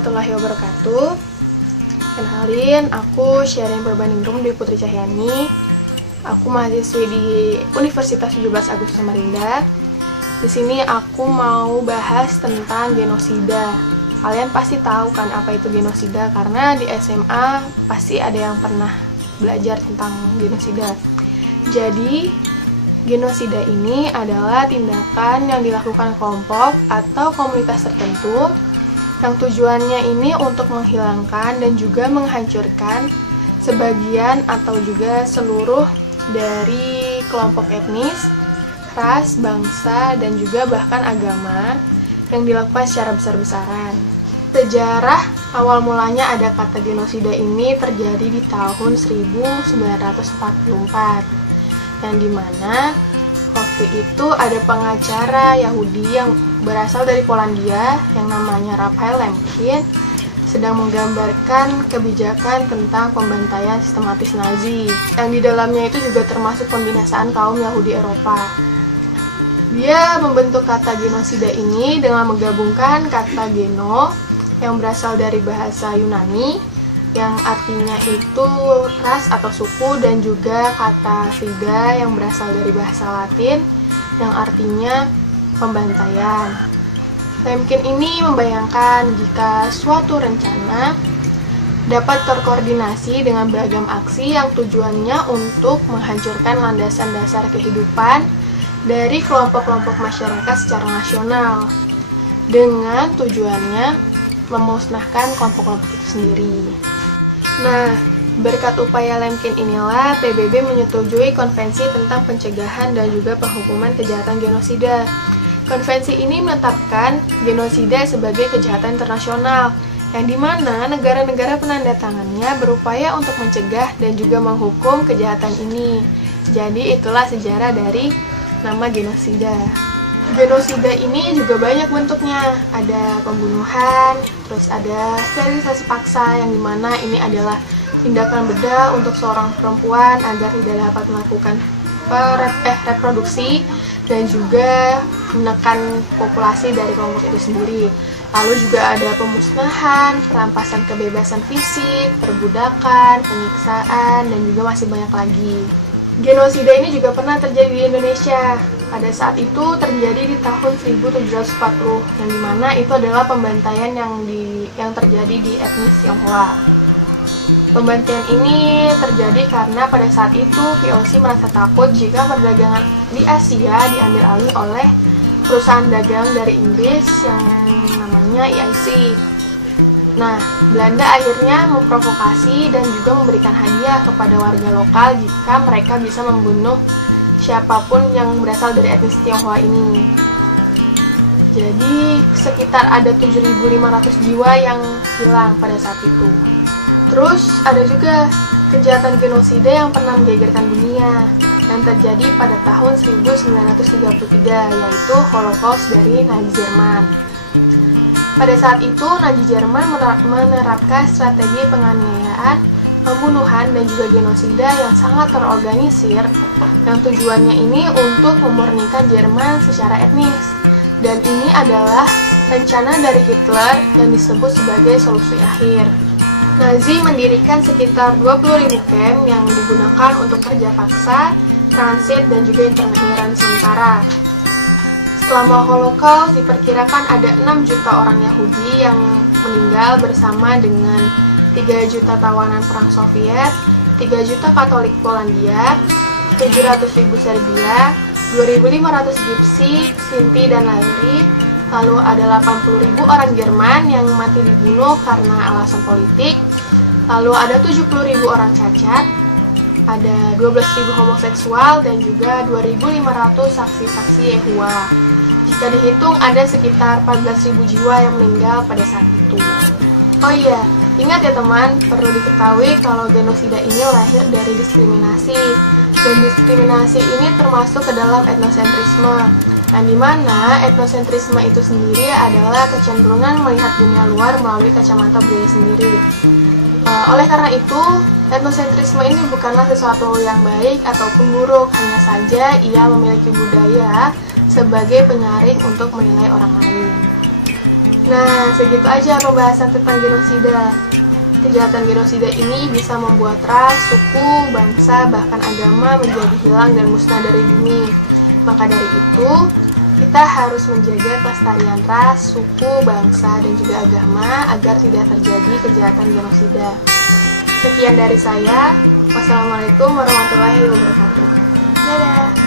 warahmatullahi wabarakatuh. Kenalin, aku Syarin Purbaningrum di Putri Cahyani. Aku mahasiswi di Universitas 17 Agustus Samarinda. Di sini aku mau bahas tentang genosida. Kalian pasti tahu kan apa itu genosida, karena di SMA pasti ada yang pernah belajar tentang genosida. Jadi, genosida ini adalah tindakan yang dilakukan kelompok atau komunitas tertentu yang tujuannya ini untuk menghilangkan dan juga menghancurkan sebagian atau juga seluruh dari kelompok etnis, ras, bangsa, dan juga bahkan agama yang dilakukan secara besar-besaran. Sejarah awal mulanya ada kata genosida ini terjadi di tahun 1944, yang dimana waktu itu ada pengacara Yahudi yang berasal dari Polandia yang namanya Raphael Lemkin sedang menggambarkan kebijakan tentang pembantaian sistematis Nazi, yang di dalamnya itu juga termasuk pembinasaan kaum Yahudi Eropa. Dia membentuk kata genosida ini dengan menggabungkan kata geno yang berasal dari bahasa Yunani yang artinya itu ras atau suku, dan juga kata sida yang berasal dari bahasa Latin yang artinya pembantaian. Lemkin ini membayangkan jika suatu rencana dapat terkoordinasi dengan beragam aksi yang tujuannya untuk menghancurkan landasan dasar kehidupan dari kelompok-kelompok masyarakat secara nasional dengan tujuannya memusnahkan kelompok-kelompok itu sendiri. Nah, berkat upaya Lemkin inilah PBB menyetujui konvensi tentang pencegahan dan juga penghukuman kejahatan genosida. Konvensi ini menetapkan genosida sebagai kejahatan internasional, yang dimana negara-negara penandatangannya berupaya untuk mencegah dan juga menghukum kejahatan ini. Jadi itulah sejarah dari nama genosida. Genosida ini juga banyak bentuknya, ada pembunuhan, terus ada sterilisasi paksa, yang dimana ini adalah tindakan bedah untuk seorang perempuan agar tidak dapat melakukan reproduksi dan juga menekan populasi dari kelompok itu sendiri. Lalu juga ada pemusnahan, perampasan kebebasan fisik, perbudakan, penyiksaan, dan juga masih banyak lagi. Genosida ini juga pernah terjadi di Indonesia. Pada saat itu terjadi di tahun 1740, yang dimana itu adalah pembantaian yang terjadi di etnis Tionghoa. Pembantaian ini terjadi karena pada saat itu VOC merasa takut jika perdagangan di Asia diambil alih oleh perusahaan dagang dari Inggris yang namanya EIC. Nah, Belanda akhirnya memprovokasi dan juga memberikan hadiah kepada warga lokal jika mereka bisa membunuh siapapun yang berasal dari etnis Tionghoa ini. Jadi sekitar ada 7.500 jiwa yang hilang pada saat itu. Terus ada juga kejahatan genosida yang pernah menggegerkan dunia yang terjadi pada tahun 1933, yaitu Holocaust dari Nazi Jerman. Pada saat itu Nazi Jerman menerapkan strategi penganiayaan, pembunuhan, dan juga genosida yang sangat terorganisir, yang tujuannya ini untuk memurnikan Jerman secara etnis. Dan ini adalah rencana dari Hitler yang disebut sebagai solusi akhir. Nazi mendirikan sekitar 20.000 camp yang digunakan untuk kerja paksa, transit, dan juga internan sementara. Selama Holocaust diperkirakan ada 6 juta orang Yahudi yang meninggal bersama dengan 3 juta tawanan perang Soviet, 3 juta Katolik Polandia, 700.000 Serbia, 2.500 Gypsy, Sinti, dan lain-lain. Lalu ada 80.000 orang Jerman yang mati dibunuh karena alasan politik. Lalu ada 70.000 orang cacat, ada 12.000 homoseksual, dan juga 2.500 saksi-saksi Yehova. Jika dihitung ada sekitar 14.000 jiwa yang meninggal pada saat itu. Oh iya, ingat ya teman, perlu diketahui kalau genosida ini lahir dari diskriminasi. Dan diskriminasi ini termasuk ke dalam etnosentrisme. Yang dimana etnosentrisme itu sendiri adalah kecenderungan melihat dunia luar melalui kacamata budaya sendiri. Oleh karena itu, etnosentrisme ini bukanlah sesuatu yang baik ataupun buruk, hanya saja ia memiliki budaya sebagai penyaring untuk menilai orang lain. Nah, segitu aja pembahasan tentang genosida. Kejahatan genosida ini bisa membuat ras, suku, bangsa, bahkan agama menjadi hilang dan musnah dari bumi. Maka dari itu, kita harus menjaga kelestarian ras, suku, bangsa, dan juga agama agar tidak terjadi kejahatan genosida. Sekian dari saya. Wassalamualaikum warahmatullahi wabarakatuh. Dadah.